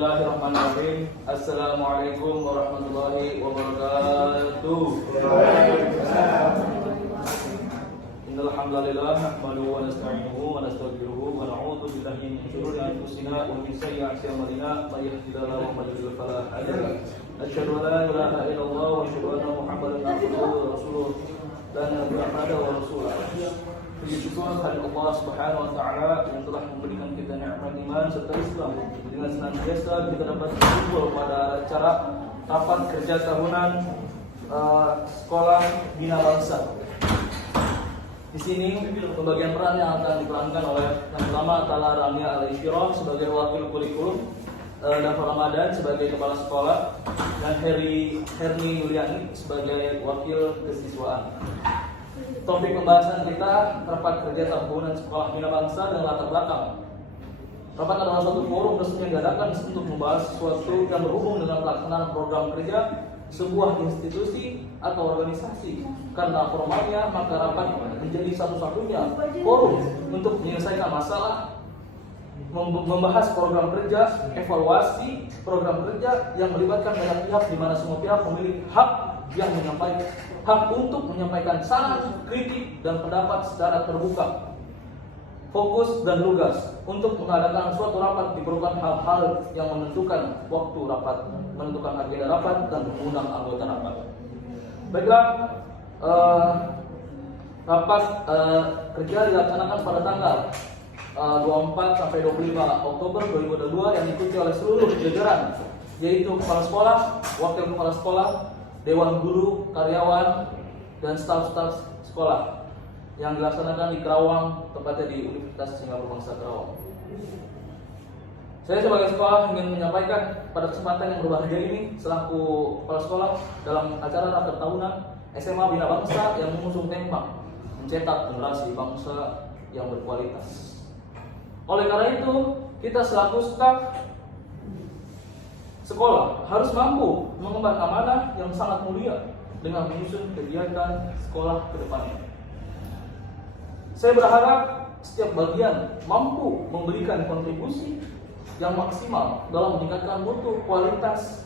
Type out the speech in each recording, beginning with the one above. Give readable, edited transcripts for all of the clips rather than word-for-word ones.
Bismillahirrahmanirrahim. Assalamualaikum warahmatullahi wabarakatuh. Innal hamdalillah nahmaduhu wa nasta'inuhu wa nastaghfiruhu wa na'udzu billahi min shururi anfusina wa min sayyi'ati a'malina may yahdihillahu wa may yudlil fala hadiya lahu. Asyhadu an la ilaha illallah wa asyhadu anna Muhammadan abduhu wa rasuluh la nabiyya wa rasulah. Puji syukur kepada Allah Subhanahu wa taala yang telah memberikan kita nikmat iman serta Islam, dengan senantiasa kita dapat berkumpul pada acara rapat kerja tahunan Sekolah Bina Bangsa. Di sini pembagian peran yang akan diperankan oleh yang pertama adalah Ramia Al-Isyirah sebagai wakil kurikulum, Dafa Ramadan sebagai kepala sekolah, dan Herni Yuliani sebagai wakil kesiswaan. Topik pembahasan kita rapat kerja tahunan Sekolah Bina Bangsa dan latar belakang. Rapat adalah suatu forum resmi yang diadakan untuk membahas sesuatu yang berhubung dengan pelaksanaan program kerja sebuah institusi atau organisasi. Karena formalnya, maka rapat menjadi satu-satunya forum untuk menyelesaikan masalah, membahas program kerja, evaluasi program kerja yang melibatkan banyak pihak, di mana semua pihak memiliki hak untuk menyampaikan saran, kritik, dan pendapat secara terbuka, fokus dan lugas. Untuk mengadakan suatu rapat diperlukan hal-hal yang menentukan waktu rapat, menentukan agenda rapat, dan mengundang anggota rapat. Baiklah, rapat kerja dilaksanakan pada tanggal 24 sampai 25 Oktober 2022 yang diikuti oleh seluruh jajaran, yaitu kepala sekolah, wakil kepala sekolah, dewan guru, karyawan, dan staf-staf sekolah yang dilaksanakan di Kerawang, tepatnya di Universitas Singapura Bangsa Kerawang. Saya sebagai sekolah ingin menyampaikan pada kesempatan yang berbahagia ini selaku kepala sekolah dalam acara rapat tahunan SMA Bina Bangsa yang mengusung tema mencetak generasi bangsa yang berkualitas. Oleh karena itu, kita selaku staf sekolah harus mampu mengemban amanah yang sangat mulia dengan menyusun kegiatan sekolah ke depannya. Saya berharap setiap bagian mampu memberikan kontribusi yang maksimal dalam meningkatkan mutu, kualitas,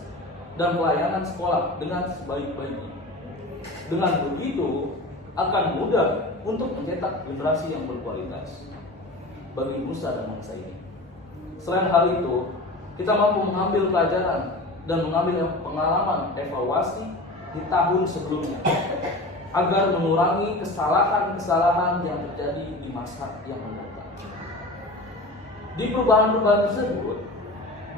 dan pelayanan sekolah dengan sebaik-baiknya. Dengan begitu, akan mudah untuk mencetak generasi yang berkualitas bagi nusa dan bangsa ini. Selain hal itu, kita mampu mengambil pelajaran dan mengambil pengalaman evaluasi di tahun sebelumnya agar mengurangi kesalahan-kesalahan yang terjadi di masa yang mendatang. Di perubahan-perubahan tersebut,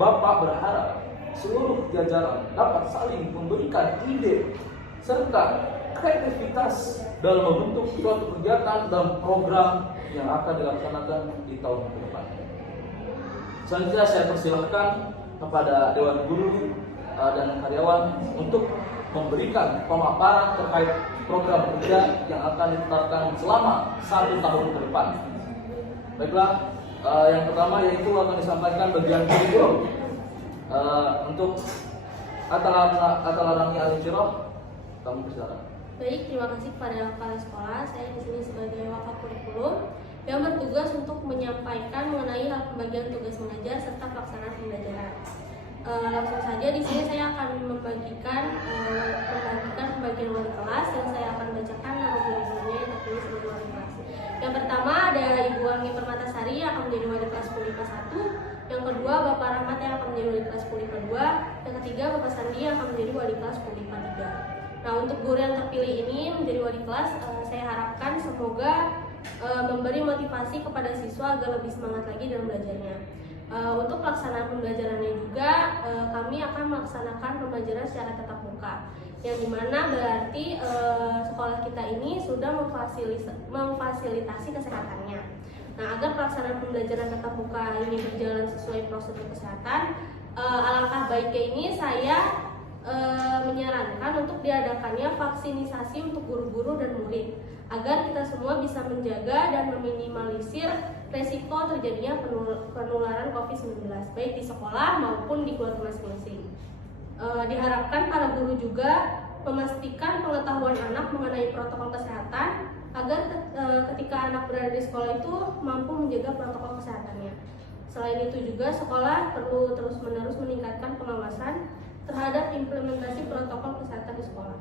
Bapak berharap seluruh jajaran dapat saling memberikan ide serta kreativitas dalam membentuk suatu kegiatan dan program yang akan dilaksanakan di tahun ke depan. Selanjutnya saya persilahkan kepada Dewan Guru dan karyawan untuk memberikan pemaparan terkait program kerja yang akan ditetapkan selama 1 tahun ke depan. Baiklah, yang pertama yaitu akan disampaikan bagian kurikulum untuk Atalarani Al-Isyirah. Kamu persilakan. Baik, terima kasih kepada kepala sekolah. Saya di sini sebagai wakil kurikulum yang bertugas untuk menyampaikan mengenai hal pembagian tugas mengajar serta pelaksanaan pembelajaran. Langsung saja di sini saya akan membagikan pembagian wali kelas yang saya akan bacakan nama guru-gurunya yang tertulis sebagai wali kelas. Yang pertama ada Ibu Anggi Permatasari yang akan menjadi wali kelas PULIPA 1. Yang kedua Bapak Rahmat yang akan menjadi wali kelas PULIPA 2. Yang ketiga Bapak Sandi yang akan menjadi wali kelas PULIPA 3. Nah, untuk guru yang terpilih ini menjadi wali kelas, saya harapkan semoga memberi motivasi kepada siswa agar lebih semangat lagi dalam belajarnya. Untuk pelaksanaan pembelajarannya juga, kami akan melaksanakan pembelajaran secara tatap muka, yang dimana berarti sekolah kita ini sudah memfasilitasi kesehatannya. Nah, agar pelaksanaan pembelajaran tatap muka ini berjalan sesuai prosedur kesehatan, alangkah baiknya ini saya menyarankan untuk diadakannya vaksinisasi untuk guru-guru dan murid agar kita semua bisa menjaga dan meminimalisir resiko terjadinya penularan COVID-19 baik di sekolah maupun di keluarga masing-masing. Diharapkan para guru juga memastikan pengetahuan anak mengenai protokol kesehatan agar ketika anak berada di sekolah itu mampu menjaga protokol kesehatannya. Selain itu juga sekolah perlu terus-menerus meningkatkan pengawasan terhadap implementasi protokol kesehatan di sekolah.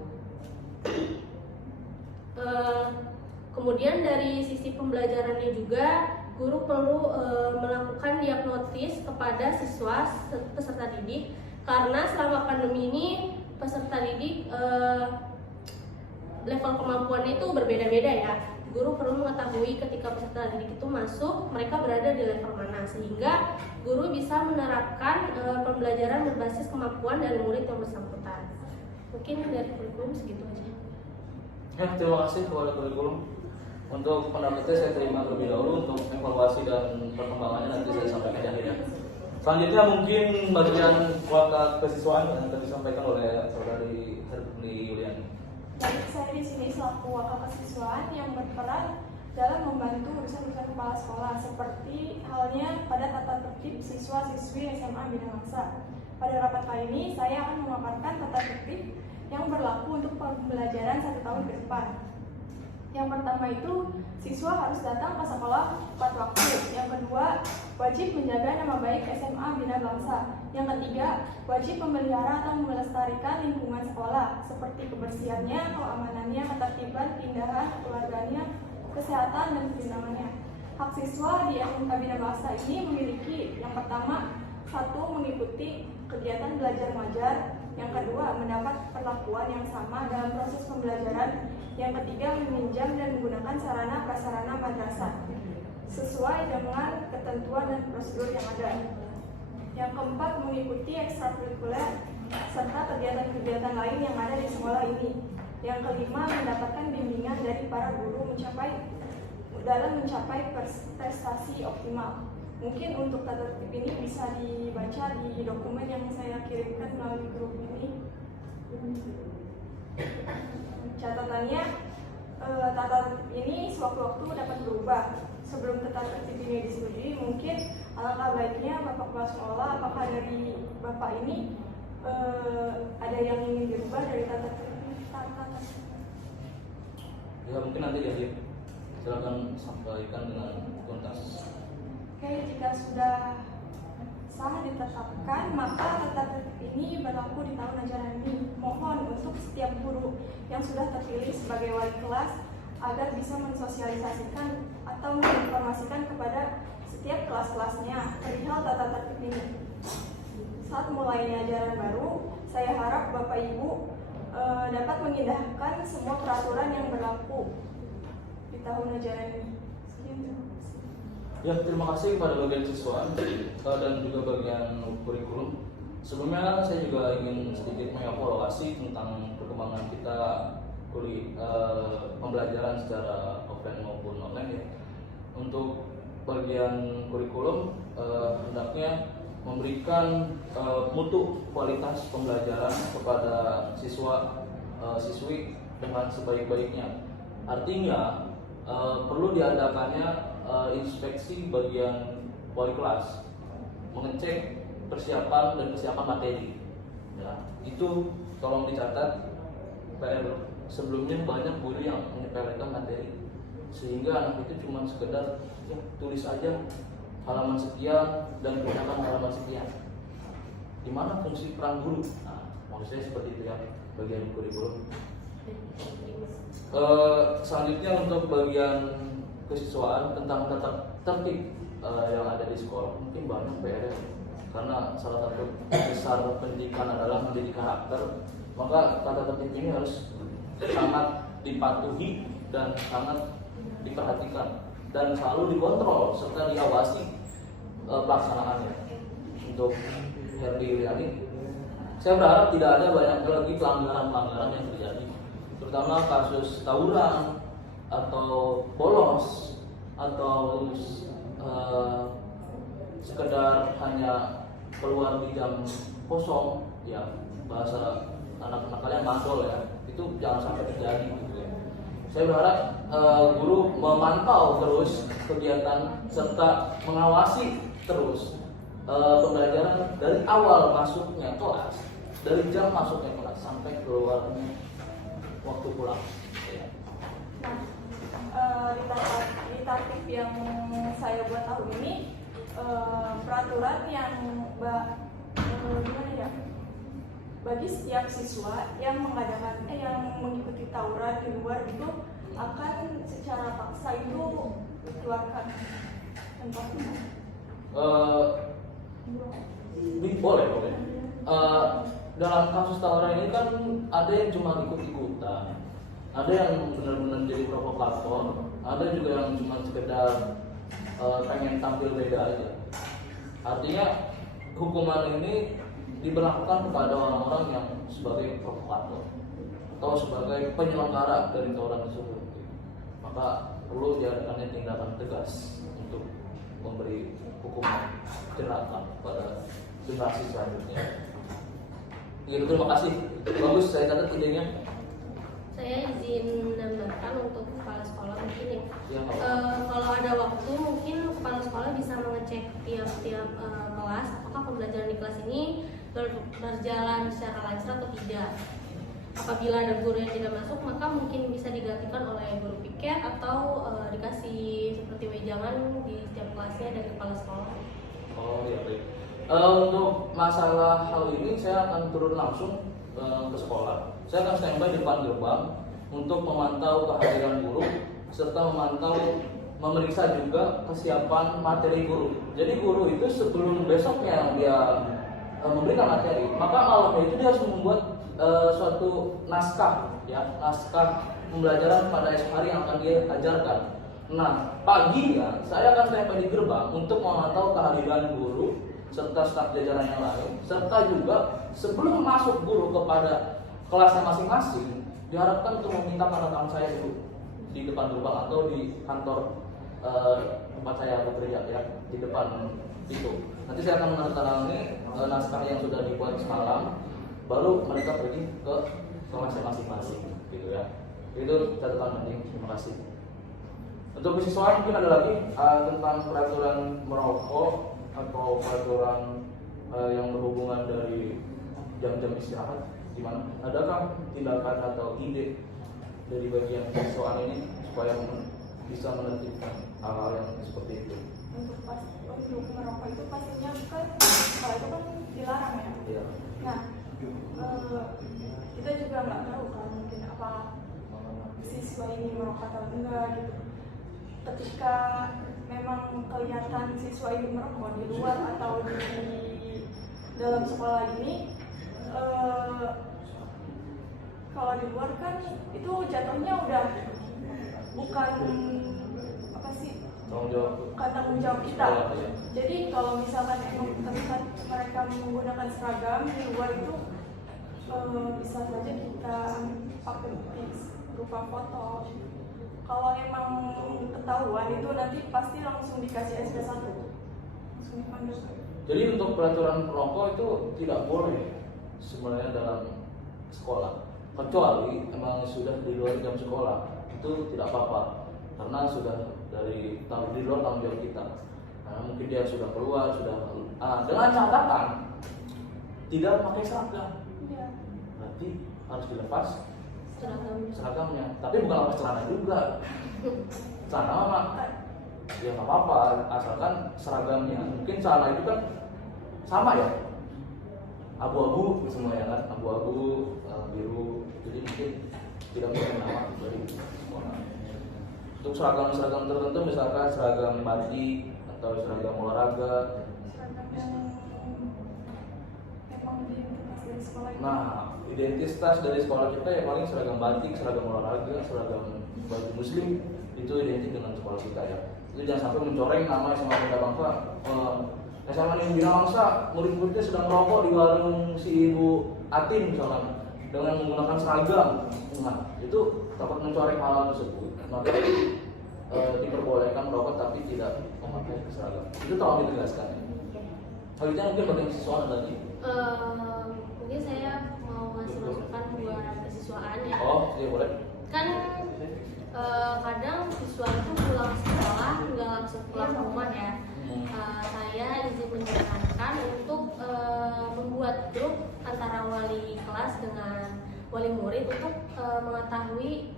Kemudian dari sisi pembelajarannya juga guru perlu melakukan diagnosis kepada siswa peserta didik, karena selama pandemi ini peserta didik level kemampuannya itu berbeda-beda ya. Guru perlu mengetahui ketika peserta didik itu masuk, mereka berada di level mana, sehingga guru bisa menerapkan pembelajaran berbasis kemampuan dari murid yang bersangkutan. Mungkin dari kurikulum segitu aja. Ya, terima kasih kepada kurikulum. Untuk pendapatnya saya terima terlebih dahulu, untuk evaluasi dan perkembangannya nanti saya sampaikan di akhirnya. Selanjutnya mungkin bagian kuota kesiswaan yang tadi disampaikan oleh saudari Herli Yuliani. Jadi saya di sini selaku wakil kesiswaan yang berperan dalam membantu urusan-urusan kepala sekolah, seperti halnya pada tata tertib siswa-siswi SMA Bina Bangsa. Pada rapat kali ini saya akan memaparkan tata tertib yang berlaku untuk pembelajaran 1 tahun ke depan. Yang pertama itu, siswa harus datang ke sekolah tepat waktu. Yang kedua, wajib menjaga nama baik SMA Bina Bangsa. Yang ketiga, wajib memelihara atau melestarikan lingkungan sekolah, seperti kebersihannya, keamanannya, ketertiban, keindahan, keluarganya, kesehatan, dan kesenangannya. Hak siswa di SMK Bina Bangsa ini memiliki yang pertama, 1. Mengikuti kegiatan belajar mengajar. Yang kedua, mendapat perlakuan yang sama dalam proses pembelajaran. Yang ketiga, meminjam dan menggunakan sarana prasarana madrasah sesuai dengan ketentuan dan prosedur yang ada. Yang keempat, mengikuti ekstrakurikuler serta kegiatan-kegiatan lain yang ada di sekolah ini. Yang kelima, mendapatkan bimbingan dari para guru dalam mencapai prestasi optimal. Mungkin untuk tata tertib ini bisa dibaca di dokumen yang saya kirimkan melalui grup ini. Catatannya, tata tertib ini sewaktu-waktu dapat berubah. Sebelum tata tertib ini disetujui, mungkin alangkah baiknya Bapak Kepala Sekolah, apakah dari Bapak ini ada yang ingin dirubah dari tata tertib? Ya, mungkin nanti ya, silakan sampaikan dengan tuntas. Oke, jika sudah sah ditetapkan, maka tata tertib ini berlaku di tahun ajaran ini. Mohon untuk setiap guru yang sudah terpilih sebagai wali kelas agar bisa mensosialisasikan atau menginformasikan kepada setiap kelas-kelasnya perihal tata tertib ini. Saat mulainya ajaran baru, saya harap Bapak Ibu dapat mengindahkan semua peraturan yang berlaku di tahun ajaran ini. Ya, terima kasih kepada bagian siswa dan juga bagian kurikulum. Sebelumnya saya juga ingin sedikit mengevaluasi tentang perkembangan kita pembelajaran secara offline maupun online ya. Untuk bagian kurikulum hendaknya memberikan mutu kualitas pembelajaran kepada siswa-siswi dengan sebaik-baiknya. Artinya perlu diadakannya inspeksi bagian wali kelas, mengecek persiapan dan kesiapan materi. Ya, itu tolong dicatat. PR sebelumnya banyak guru yang menyepelekan materi, sehingga anak itu cuma sekedar ya, tulis aja halaman sekian dan kerjakan halaman sekian. Di mana fungsi peran guru? Nah, maksud saya seperti itu ya, bagian kurikulum. Selanjutnya untuk bagian kesiswaan tentang tata tertib yang ada di sekolah, mungkin banyak PR karena salah satu besar pendidikan adalah mendidik karakter, maka tata tertib ini harus sangat dipatuhi dan sangat diperhatikan dan selalu dikontrol serta diawasi pelaksanaannya. Untuk Herli Yuliani, saya berharap tidak ada banyak lagi pelanggaran-pelanggaran yang terjadi, terutama kasus tawuran atau bolos atau sekedar hanya keluar di jam kosong ya, bahasa anak-anak kalian mandol ya, itu jangan sampai terjadi gitu ya. Saya berharap guru memantau terus kegiatan serta mengawasi terus pembelajaran dari awal masuknya kelas, dari jam masuknya kelas sampai keluarnya waktu pulang ya. Di target yang saya buat tahun ini, peraturan yang gimana ya, bagi setiap siswa yang mengadakan yang mengikuti tawuran di luar itu akan secara paksa itu dikeluarkan. Contohnya boleh. Dalam kasus tawuran ini kan ada yang cuma ikut-ikutan, ada yang benar-benar jadi provokator, ada juga yang cuma sekedar pengen tampil beda aja. Artinya hukuman ini diberlakukan kepada orang-orang yang sebagai provokator atau sebagai penyelenggara dari tawuran tersebut. Maka perlu diadakannya tindakan tegas untuk memberi hukuman jeratan pada generasi selanjutnya. Gitu, terima kasih. Bagus, saya catat idenya. Saya izin menambahkan untuk kepala sekolah mungkin Ya, kalau ada waktu mungkin kepala sekolah bisa mengecek tiap-tiap kelas apakah pembelajaran di kelas ini berjalan secara lancar atau tidak. Apabila ada guru yang tidak masuk, maka mungkin bisa digantikan oleh guru piket atau dikasih seperti wejangan di setiap kelasnya dari kepala sekolah. Oh iya, baik. Untuk masalah hal ini saya akan turun langsung ke sekolah. Saya akan standby di depan gerbang untuk memantau kehadiran guru serta memeriksa juga kesiapan materi guru. Jadi guru itu sebelum besoknya dia memberikan materi, maka malamnya itu dia harus membuat suatu naskah pembelajaran pada esok hari yang akan dia ajarkan. Nah, paginya saya akan standby di gerbang untuk memantau kehadiran guru serta staf jajaran yang lain, serta juga sebelum masuk guru kepada kelasnya masing-masing, diharapkan untuk meminta tanda tangan saya dulu di depan gerbang atau di kantor tempat saya bekerja ya, di depan itu. Nanti saya akan menandatangani naskah yang sudah dibuat semalam, baru mereka pergi ke kelasnya masing-masing, gitu ya. Itu catatan penting. Terima kasih. Untuk siswa mungkin ada lagi tentang peraturan merokok atau peraturan yang berhubungan dari jam-jam istirahat, gimana? Adakah tindakan atau ide dari bagian siswaan ini supaya bisa menertibkan hal-hal yang seperti itu? Untuk merokok itu pastinya kan kalau itu kan dilarang ya. Iya. Nah, kita juga nggak tahu kan mungkin apa siswa ini merokok atau enggak gitu. Ketika memang kelihatan siswa ini merokok di luar atau di dalam sekolah ini, kalau di luar kan itu jatuhnya udah bukan apa sih, bukan tanggung jawab kita. Jadi kalau misalkan emang terlihat mereka menggunakan seragam di luar itu bisa saja kita pakai bukti berupa foto. Kalau emang ketahuan itu nanti pasti langsung dikasih SP1, langsung dipanggil. Jadi untuk peraturan perokok itu tidak boleh sebenarnya dalam sekolah, kecuali emang sudah di luar jam sekolah, itu tidak apa-apa karena sudah di luar tanggung jawab kita. Karena mungkin dia sudah keluar, dengan catatan tidak pakai seragam. Ya. Berarti harus dilepas seragamnya, tapi bukan lepas celana juga. Celana mah ya nggak apa-apa, asalkan seragamnya. Mungkin celana itu kan sama ya, abu-abu semua ya kan, abu-abu, biru. Jadi mungkin tidak boleh nama dari sekolah. Untuk seragam tertentu, misalkan seragam batik atau seragam olahraga. Seragam yang memang identitas dari sekolah itu. Nah, identitas dari sekolah kita ya paling seragam batik, seragam olahraga, seragam baju muslim, itu identik dengan sekolah kita ya. Itu jangan sampai mencoreng nama SMA Bina Bangsa. SMA Bina Bangsa murid-muridnya sedang merokok di warung si Ibu Atin misalkan dengan menggunakan seragam. Nah, itu dapat mencoreng hal tersebut. Maka diperbolehkan merokok tapi tidak memakai seragam. Itu tolong ditegaskan. Selanjutnya mungkin bagi siswa lagi. Mungkin saya mau ngasih masukan buat kesiswaan ya. Oh, iya boleh. Kan kadang siswa itu pulang sekolah nggak langsung pulang ke rumah ya. Saya izin menyarankan untuk membuat grup antara wali kelas dengan wali murid untuk mengetahui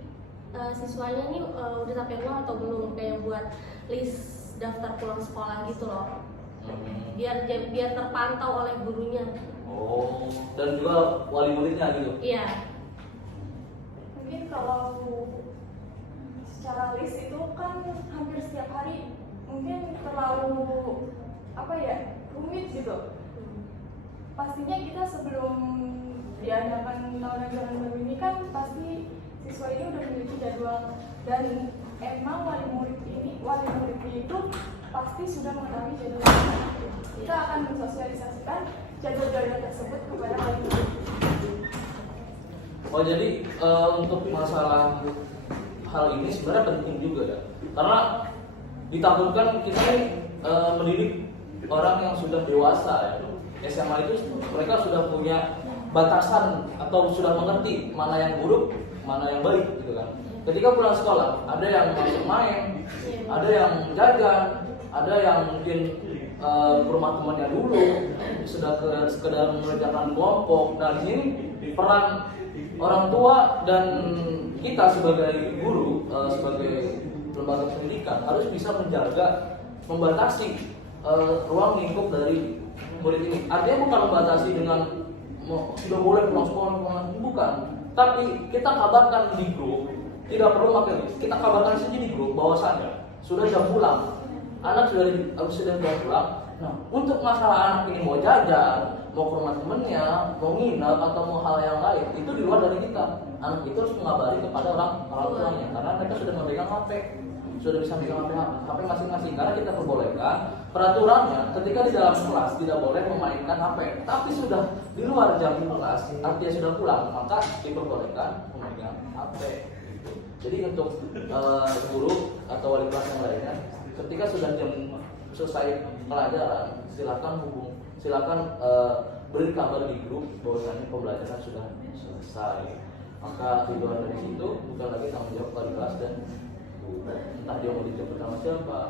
siswanya nih udah sampai rumah atau belum, kayak buat list daftar pulang sekolah gitu loh. biar terpantau oleh gurunya. Oh, dan juga wali muridnya gitu. Iya. Mungkin kalau secara list itu kan hampir setiap hari mungkin terlalu rumit gitu. Pastinya kita sebelum diadakan tahun ajaran baru ini kan pasti siswa ini udah memiliki jadwal, dan emang wali murid itu pasti sudah mengetahui jadwal. Kita akan mensosialisasikan jadwal-jadwal tersebut kepada wali murid. Oh, jadi untuk masalah hal ini sebenarnya penting juga ya, karena ditakutkan kita ini mendidik orang yang sudah dewasa ya. SMA itu mereka sudah punya batasan atau sudah mengerti mana yang buruk, mana yang baik gitu kan. Ketika pulang sekolah, ada yang masuk main, ada yang jajan, ada yang mungkin ke rumah temannya dulu, sudah sekedar mengerjakan kelompok. Nah, di sini peran orang tua dan kita sebagai guru, sebagai lembaga pendidikan harus bisa menjaga, membatasi ruang lingkup dari murid ini. Artinya bukan membatasi dengan tidak boleh pulang sekolah, bukan. Tapi kita kabarkan di grup, tidak perlu pakai list. Kita kabarkan saja di grup bahwasannya sudah jam pulang, anak sudah jam pulang. Nah, untuk masalah anak ini mau jajan, mau ke rumah temennya, mau nginep atau mau hal yang lain, itu di luar dari kita. Anak itu harus mengabari kepada orang tuanya, karena mereka sudah memegang HP, sudah bisa memegang HP masing-masing. Karena kita perbolehkan peraturannya ketika di dalam kelas tidak boleh memainkan HP, tapi sudah di luar jam kelas, artinya sudah pulang, maka diperbolehkan memegang HP. Jadi untuk guru atau wali kelas yang lainnya, ketika sudah jam selesai pelajaran, silakan beri kabar di grup bahwasanya pembelajaran sudah selesai. Maka di luar dari situ bukan lagi tanggung jawab wali kelas dan guru. Entah dia mau dijemput sama siapa,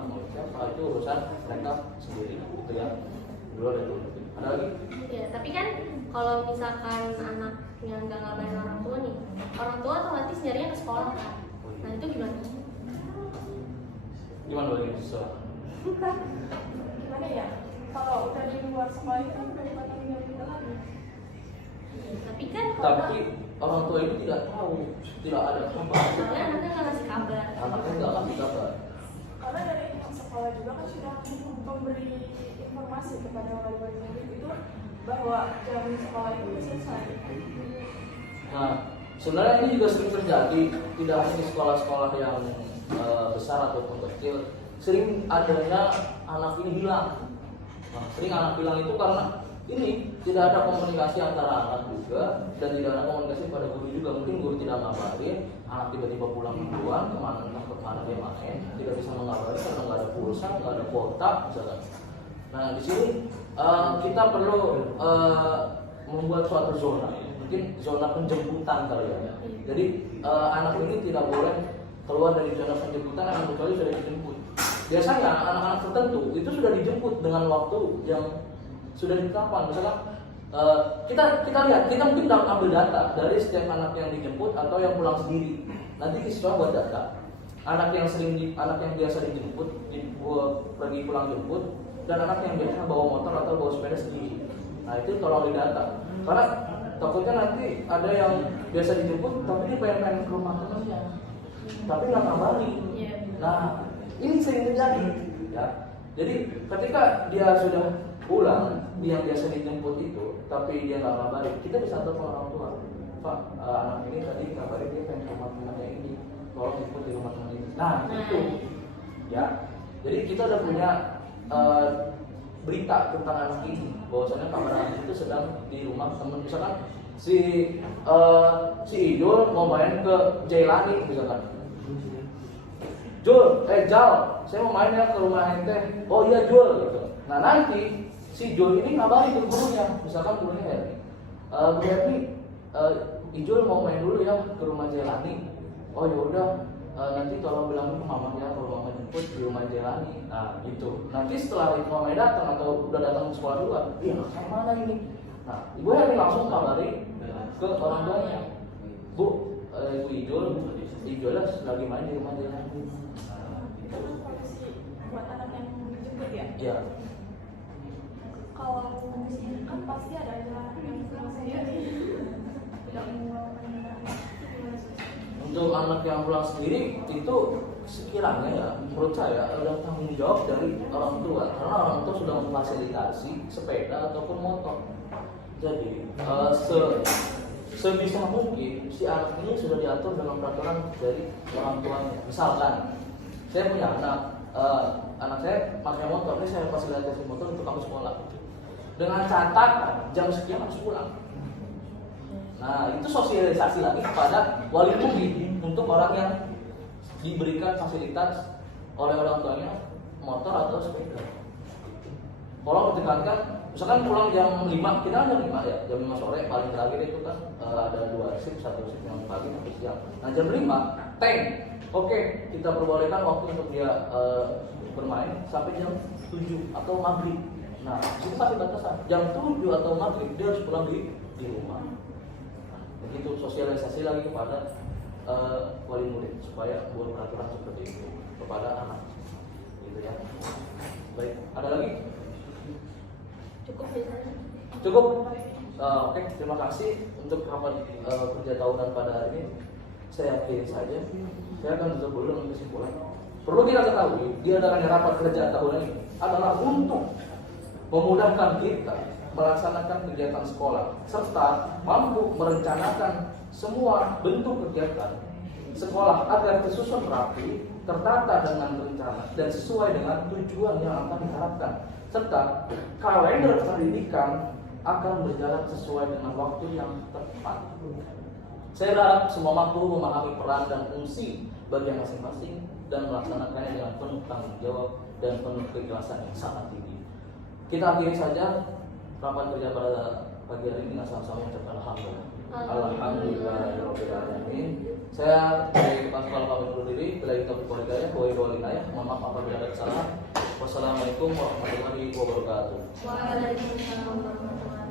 itu urusan mereka sendiri, gitu ya. Di luar dari itu. Ada lagi? Ya, tapi kan kalau misalkan anak yang nggak ngabarin orang tua nih, orang tua otomatis nyarinya ke sekolah kan. Nah itu gimana? Gimana bagi siswa? Gimana ya? Kalau udah di luar sekolah itu kan udah bukan tanggung jawab kita lagi. Tapi orang tua itu tidak tahu, tidak ada kabar. Soalnya anaknya nggak ngasih kabar. Anaknya nggak ngasih kabar. Karena dari pihak sekolah juga kan sudah memberi informasi kepada wali-wali murid itu bahwa jam sekolah itu selesai. Nah, sebenarnya ini juga sering terjadi, tidak hanya di sekolah-sekolah yang besar ataupun kecil. Sering adanya anak ini hilang. Nah, sering anak hilang itu karena ini tidak ada komunikasi antara anak juga, dan tidak ada komunikasi pada guru juga. Mungkin guru tidak ngabarin, anak tiba-tiba pulang duluan, kemana dia main, tidak bisa mengabarin karena nggak ada pulsa, nggak ada kuota misalkan. Nah, di sini kita perlu membuat suatu zona, mungkin zona penjemputan kali ya. Jadi anak ini tidak boleh keluar dari zona penjemputan kecuali sudah dijemput. Biasanya anak-anak tertentu itu sudah dijemput dengan waktu yang sudah ditetapkan. Misalkan kita lihat, kita mungkin ambil data dari setiap anak yang dijemput atau yang pulang sendiri. Nanti siswa buat data. Anak yang biasa dijemput, pergi pulang jemput, dan anak yang biasa bawa motor atau bawa sepeda sendiri. Nah, itu tolong didata. Karena takutnya nanti ada yang biasa dijemput tapi dia pengen ke rumah temannya, tapi nggak kabari. Nah, ini sering terjadi, ya. Jadi ketika dia sudah pulang, dia yang biasa dijemput itu, tapi dia nggak kabarin, kita bisa telepon orang tua. Pak, anak ini tadi kabarin dia pengen ke rumah temannya ini, tolong jemput di rumah teman ini. Nah, itu, ya. Jadi kita udah punya berita tentang anak ini, bahwasanya kabar anak itu sedang di rumah teman. Misalkan si Idul mau main ke Jailani misalkan. Jal, saya mau main ya ke rumah ente. Oh iya Jul, gitu. Nah, nanti si Jul ini ngabarin ke gurunya, misalkan gurunya Herni. Bu Herni, Ijul mau main dulu ya ke rumah Jailani. Oh yaudah, nanti tolong bilangin ke mama ya kalau mama jemput di rumah Jailani. Nah gitu. Nanti setelah itu mama datang atau udah datang ke sekolah duluan, iya kayak mana ini? Nah, Ibu Herni langsung kabari ke orang tuanya. Bu, Ibu Ijul lagi main di rumah Jailani. Itu kondisi buat anak yang dijemput ya? Iya. Kalau kan pasti ada aja yang pulang sendiri, tidak mau Untuk anak yang pulang sendiri itu sekiranya ya menurut saya adalah tanggung jawab dari orang tua, karena orang tua sudah memfasilitasi sepeda ataupun motor. Jadi sebisa mungkin si anak ini sudah diatur dengan peraturan dari orang tuanya. Misalkan saya punya anak saya pakai motor, ini saya fasilitasi motor untuk kamu sekolah dengan catatan jam sekian harus pulang. Nah, itu sosialisasi lagi kepada wali murid untuk orang yang diberikan fasilitas oleh orang tuanya motor atau sepeda. Kalau ditekankan, misalkan pulang jam 5, kita kan jam 5 ya, jam 5 sore paling terakhir itu kan ada 2 shift, 1 shift yang pagi sampai siang. Nah jam 5, tank, oke, kita perbolehkan waktu untuk dia bermain sampai jam 7 atau maghrib. Nah, itu pasti batasan. Jam 7 atau maghrib dia harus pulang di rumah. Begitu sosialisasi lagi kepada wali murid supaya buat peraturan seperti itu kepada anak, gitu ya. Baik, ada lagi? Cukup misalnya. Cukup. Oke, terima kasih untuk rapat kerja tahunan pada hari ini. Saya akhiri saja. Saya akan tutup dulu dengan kesimpulan. Perlu kita ketahui, diadakannya rapat kerja tahunan ini adalah untuk memudahkan kita melaksanakan kegiatan sekolah serta mampu merencanakan semua bentuk kegiatan sekolah agar tersusun rapi, tertata dengan rencana dan sesuai dengan tujuan yang akan diharapkan, serta kalender pendidikan akan berjalan sesuai dengan waktu yang tepat. Saya harap semua mampu memahami peran dan fungsi bagian masing-masing dan melaksanakannya dengan penuh tanggung jawab dan penuh keikhlasan yang sangat tinggi. Kita akhiri saja rapat kerja pada pagi hari ini dengan sama-sama mengucapkan alhamdulillahirobbilalamin. Saya dari Kepala Sekolah kami undur diri. Bila kita berkoordinasi, mohon maaf apabila ada kesalahan. Wassalamualaikum warahmatullahi wabarakatuh. Waalaikumsalam warahmatullahi wabarakatuh.